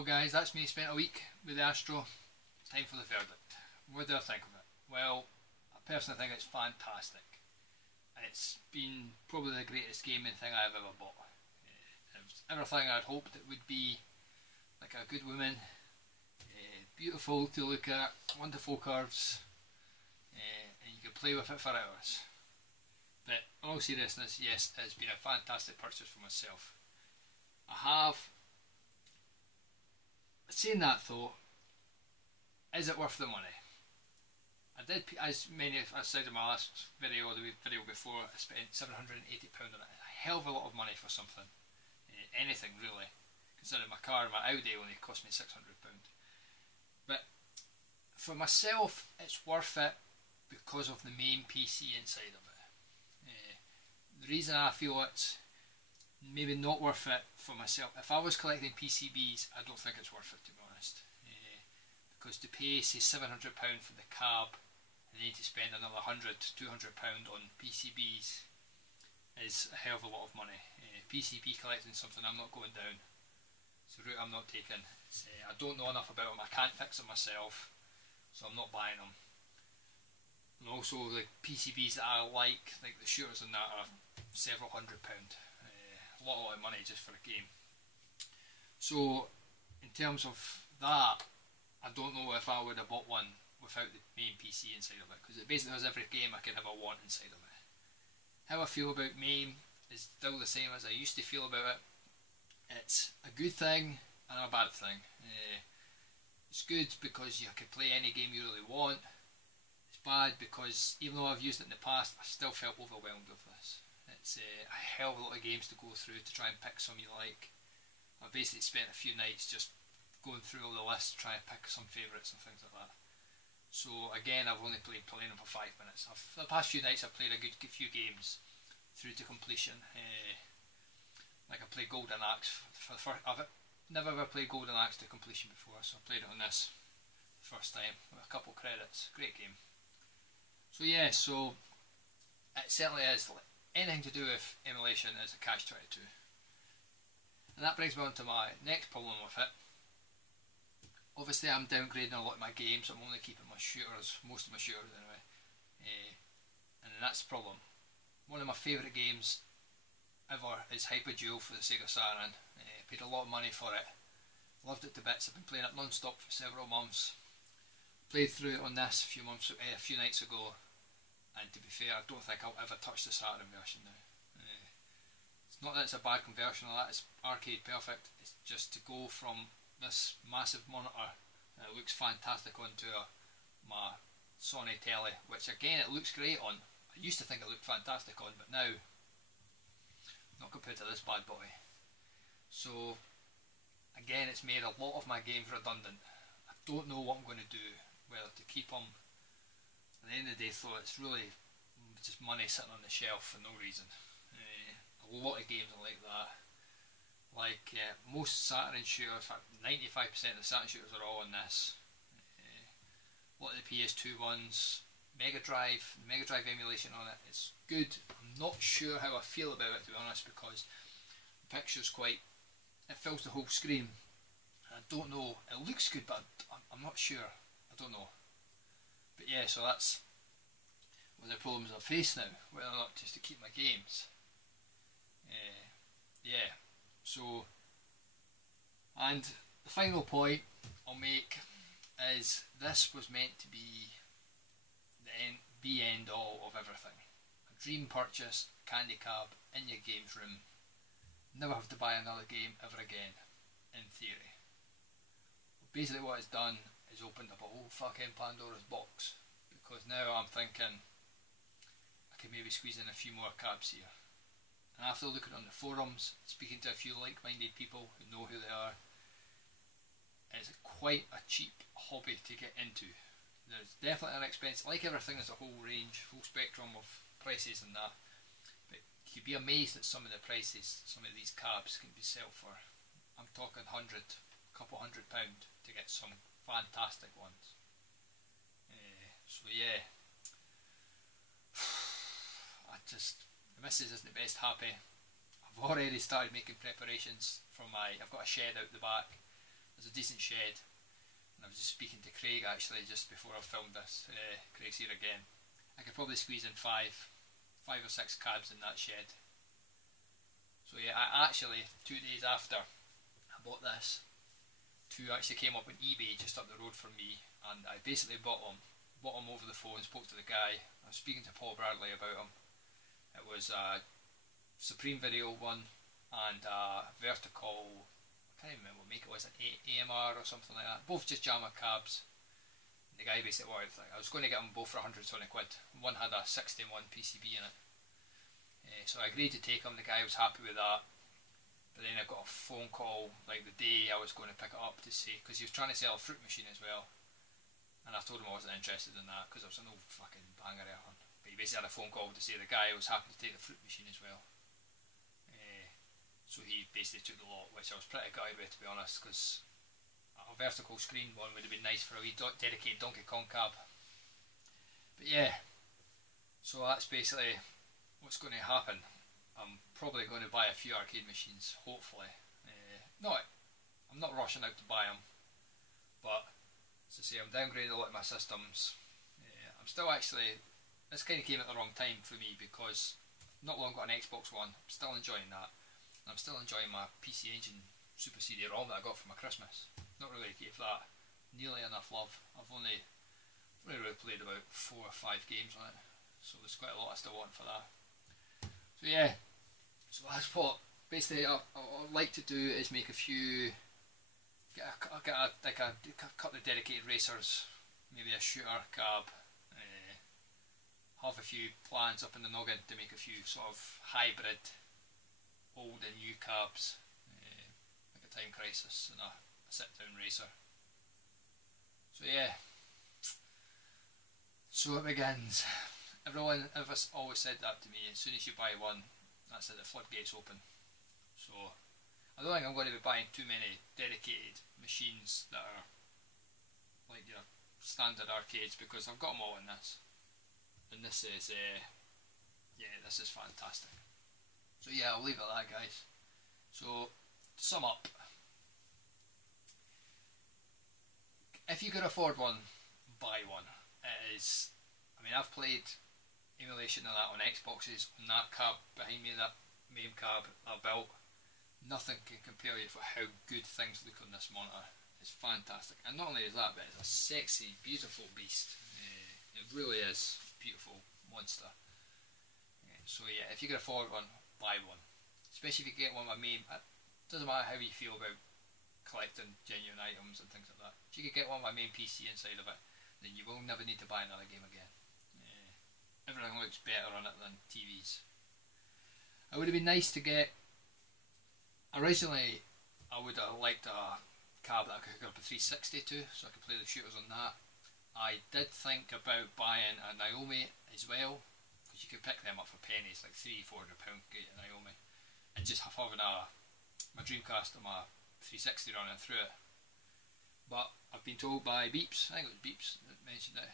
Well guys, that's me spent a week with the Astro. It's time for the verdict. What do I think of it? Well, I personally think it's fantastic. It's been probably the greatest gaming thing I've ever bought. It was everything I'd hoped it would be. Like a good woman, beautiful to look at, wonderful curves, and you can play with it for hours. But in all seriousness, yes, it's been a fantastic purchase for myself. Saying that though, is it worth the money? I did, as I said in my last video or the video before, I spent £780 on it. A hell of a lot of money for something, anything really. Considering my car, my Audi only cost me £600. But for myself, it's worth it because of the main PC inside of it. The reason I feel it's maybe not worth it for myself, if I was collecting PCBs, I don't think it's worth it, to be honest. Because to pay say £700 for the cab and then to spend another £100 to £200 on PCBs is a hell of a lot of money. PCB collecting something I'm not going down. It's a route I'm not taking. I don't know enough about them, I can't fix them myself, so I'm not buying them. And also the PCBs that I like the shooters and that, are several £100. A lot of money just for a game. So in terms of that, I don't know if I would have bought one without the main PC inside of it, because it basically has every game I could ever want inside of it. How I feel about MAME is still the same as I used to feel about it. It's a good thing and a bad thing. It's good because you can play any game you really want. It's bad because even though I've used it in the past, I still felt overwhelmed with this. It's a hell of a lot of games to go through to try and pick some you like. I've basically spent a few nights just going through all the lists to try and pick some favourites and things like that. So again, I've only playing them for 5 minutes. For the past few nights I've played a good few games through to completion. Like I played Golden Axe for the first. I've never ever played Golden Axe to completion before, so I played it on this the first time with a couple credits. Great game. So yeah, so it certainly is. Anything to do with emulation is a catch-22. And that brings me on to my next problem with it. Obviously I'm downgrading a lot of my games, I'm only keeping my shooters, most of my shooters anyway. And that's the problem. One of my favourite games ever is Hyper Duel for the Sega Saturn. Paid a lot of money for it. Loved it to bits, I've been playing it non-stop for several months. Played through it on this a few nights ago. And to be fair, I don't think I'll ever touch the Saturn version now. It's not that it's a bad conversion or that, it's arcade perfect. It's just to go from this massive monitor that looks fantastic onto my Sony telly, which again it looks great on. I used to think it looked fantastic on, but now not compared to this bad boy. So again, it's made a lot of my games redundant. I don't know what I'm going to do, whether to keep them. At the end of the day though, it's really just money sitting on the shelf for no reason. A lot of games are like that. Like most Saturn shooters, in fact 95% of the Saturn shooters are all on this. A lot of the PS2 ones, Mega Drive emulation on it, it's good. I'm not sure how I feel about it, to be honest, because the picture's it fills the whole screen. I don't know, it looks good but I'm not sure, I don't know. But yeah, so that's one of the problems I face now, whether or not just to keep my games. Yeah, so, and the final point I'll make is this was meant to be the end all of everything. A dream purchase, candy cab, in your games room. Never have to buy another game ever again, in theory. Basically what it's done is opened up a whole fucking Pandora's box, because now I'm thinking I could maybe squeeze in a few more cabs here. And after looking on the forums, speaking to a few like-minded people who know who they are, it's quite a cheap hobby to get into. There's definitely an expense, like everything, there's a whole range, full spectrum of prices and that, but you'd be amazed at some of the prices some of these cabs can be sold for. I'm talking couple £100 to get some fantastic ones. So yeah, the missus isn't the best happy. I've already started making preparations for I've got a shed out the back. there's a decent shed, and I was just speaking to Craig actually just before I filmed this. Craig's here again. I could probably squeeze in five or six cabs in that shed. So yeah, I actually 2 days after I bought this, two actually came up on eBay just up the road from me, and I basically bought them over the phone, spoke to the guy. I was speaking to Paul Bradley about them. It was a Supreme Video one and a vertical, I can't even remember what make it was, an AMR or something like that. Both just Jammer cabs. The guy basically wanted, like, I was going to get them both for 120 quid. One had a 61 PCB in it. So I agreed to take them. The guy was happy with that. But then I got a phone call like the day I was going to pick it up to say, because he was trying to sell a fruit machine as well. And I told him I wasn't interested in that because I was an old fucking banger at one. But he basically had a phone call to say the guy was happy to take the fruit machine as well. So he basically took the lot, which I was pretty gutted with, to be honest, because a vertical screen one would have been nice for a wee dedicated Donkey Kong cab. But yeah, so that's basically what's going to happen. I'm probably going to buy a few arcade machines, hopefully. I'm not rushing out to buy them, but as I say, I'm downgrading a lot of my systems. I'm still actually, this kind of came at the wrong time for me because I've not long got an Xbox One. I'm still enjoying that. I'm still enjoying my PC Engine Super CD-ROM that I got for my Christmas. Not really gave that nearly enough love. I've only really played about 4 or 5 games on it, so there's quite a lot I still want for that. So yeah, so that's what basically what I'd like to do is make a few, get a couple of dedicated racers, maybe a shooter cab, have a few plans up in the noggin to make a few sort of hybrid old and new cabs, like a Time Crisis and a sit-down racer. So yeah, so it begins. Everyone always said that to me, as soon as you buy one, that's it, the floodgates open. So I don't think I'm going to be buying too many dedicated machines that are like your standard arcades, because I've got them all in this, and this is yeah, this is fantastic. So yeah, I'll leave it at that, guys. So to sum up, if you could afford one, buy one. It is, I mean, I've played Emulation and that on Xboxes, on that cab behind me, that MAME cab I built. Nothing can compare for how good things look on this monitor. It's fantastic, and not only is that, but it's a sexy, beautiful beast. It really is a beautiful monster. So yeah, if you can afford one, buy one. Especially if you get one with MAME. It doesn't matter how you feel about collecting genuine items and things like that. If you could get one with MAME PC inside of it, then you will never need to buy another game again. Everything looks better on it than TVs. It would have been nice to get, originally I would have liked a cab that I could hook up a 360 to, so I could play the shooters on that. I did think about buying a Naomi as well, because you could pick them up for pennies, like £300–400 get a Naomi, and just having my Dreamcast and my 360 running through it. But I've been told by Beeps, I think it was Beeps that mentioned it,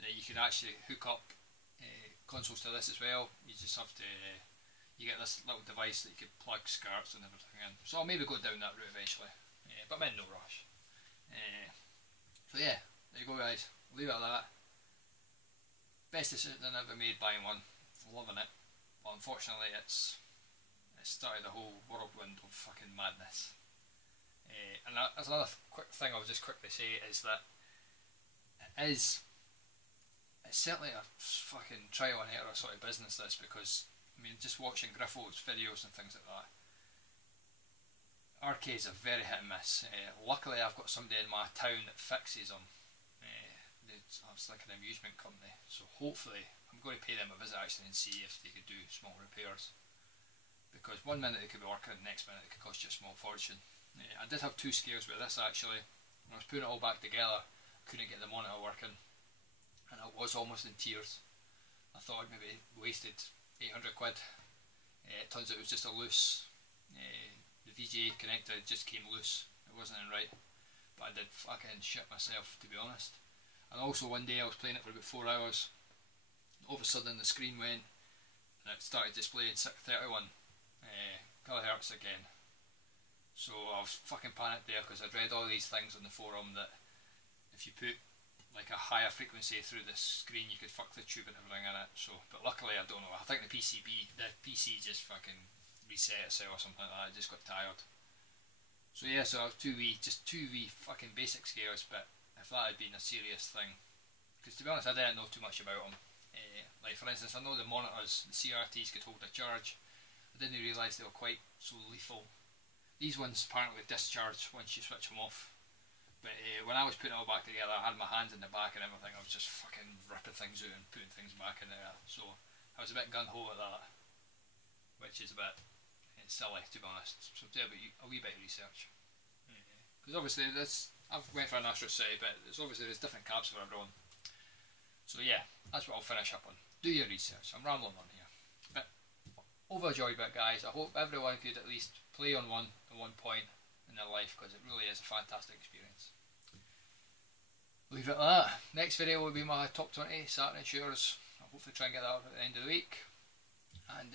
that you could actually hook up consoles to this as well. You just have to, you get this little device that you could plug skirts and everything in. So I'll maybe go down that route eventually, but I'm in no rush. So yeah, there you go, guys. Leave it at that. Best decision I ever made buying one. Loving it. But unfortunately it started a whole whirlwind of fucking madness. And that's another quick thing I'll just quickly say, is that it's certainly a fucking trial and error sort of business, this, because I mean, just watching Griffo's videos and things like that, arcades are very hit and miss. Luckily I've got somebody in my town that fixes them. It's like an amusement company, so hopefully I'm going to pay them a visit actually and see if they could do small repairs, because one minute it could be working, the next minute it could cost you a small fortune. I did have 2 scares with this actually. When I was putting it all back together, I couldn't get the monitor working, and I was almost in tears. I thought I'd maybe wasted 800 quid. It turns out it was just a loose, the VGA connector just came loose, it wasn't in right, but I did fucking shit myself, to be honest. And also one day I was playing it for about 4 hours, all of a sudden the screen went and it started displaying 31 kHz again. So I was fucking panicked there because I'd read all these things on the forum that if you put like a higher frequency through the screen, you could fuck the tube and everything in it. So, but luckily I don't know. I think the PC just fucking reset itself or something like that. It just got tired. So yeah, so I have just two wee fucking basic scales. But if that had been a serious thing, because to be honest, I didn't know too much about them. Like for instance, I know the monitors, the CRTs could hold a charge. I didn't realise they were quite so lethal. These ones apparently discharge once you switch them off. But when I was putting it all back together, I had my hands in the back and everything. I was just fucking ripping things out and putting things back in there. So I was a bit gung-ho at that, which is a bit silly, to be honest. So do a wee bit of research. Because obviously I've went for an Astro City, but there's different cabs for everyone. So yeah, that's what I'll finish up on. Do your research. I'm rambling on here. But overjoyed bit, guys. I hope everyone could at least play on one at one point in their life, because it really is a fantastic experience. Leave it at that. Next video will be my top 20 Saturn insurers. I'll hopefully try and get that up at the end of the week. And